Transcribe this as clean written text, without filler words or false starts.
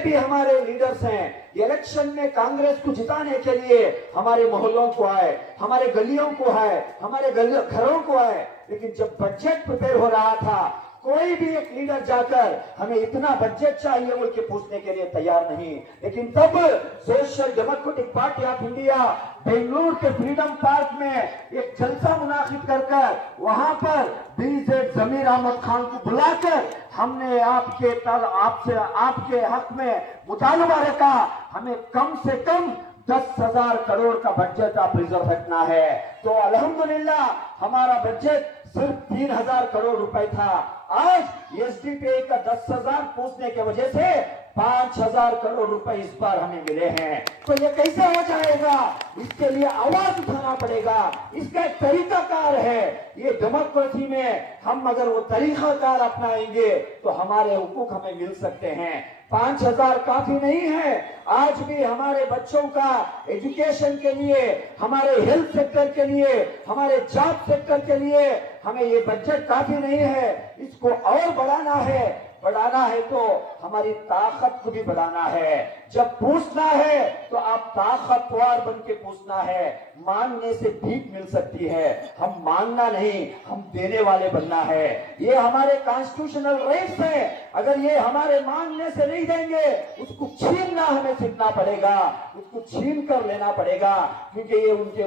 भी हमारे लीडर्स हैं, इलेक्शन में कांग्रेस को जिताने के लिए हमारे मोहल्लों को आए, हमारे गलियों को आए, हमारे घरों को आए, लेकिन जब बजट प्रिपेयर हो रहा था कोई भी एक लीडर जाकर हमें इतना बजट चाहिए बोल के पूछने के लिए तैयार नहीं। लेकिन तब social democratic party of India Bengaluru के फ्रीडम पार्क में एक जलसा मुनाकिद कर वहां पर बीजेड जमीर अहमद खान को बुलाकर हमने आपके हक में मुतालबा रखा, हमें कम से कम 10,000 करोड़ का बजट आप रिजर्व रखना है। तो अल्हम्दुलिल्लाह हमारा बजट सिर्फ 3,000 करोड़ रुपए था। आज एसडीपीआई का 10,000 पूछने की वजह से 5,000 करोड़ रुपए इस बार हमें मिले हैं। तो ये कैसे हो जाएगा? इसके लिए आवाज उठाना पड़ेगा, इसका एक तरीकाकार है। ये डेमोक्रेसी में हम अगर वो तरीकाकार अपनाएंगे तो हमारे हुकूक हमें मिल सकते हैं। 5,000 काफी नहीं है। आज भी हमारे बच्चों का एजुकेशन के लिए, हमारे हेल्थ सेक्टर के लिए, हमारे जॉब सेक्टर के लिए हमें ये बजट काफी नहीं है। इसको और बढ़ाना है तो हमारी ताकत को भी बढ़ाना है। जब पूछना है तो आप ताकतवर बन के पूछना है। मांगने से भीख मिल सकती है, हम मांगना नहीं, हम देने वाले बनना है। ये हमारे कॉन्स्टिट्यूशनल राइट्स है। अगर ये हमारे मांगने से नहीं देंगे, उसको छीनना हमें सीखना पड़ेगा, उसको छीन कर लेना पड़ेगा, क्योंकि ये उनके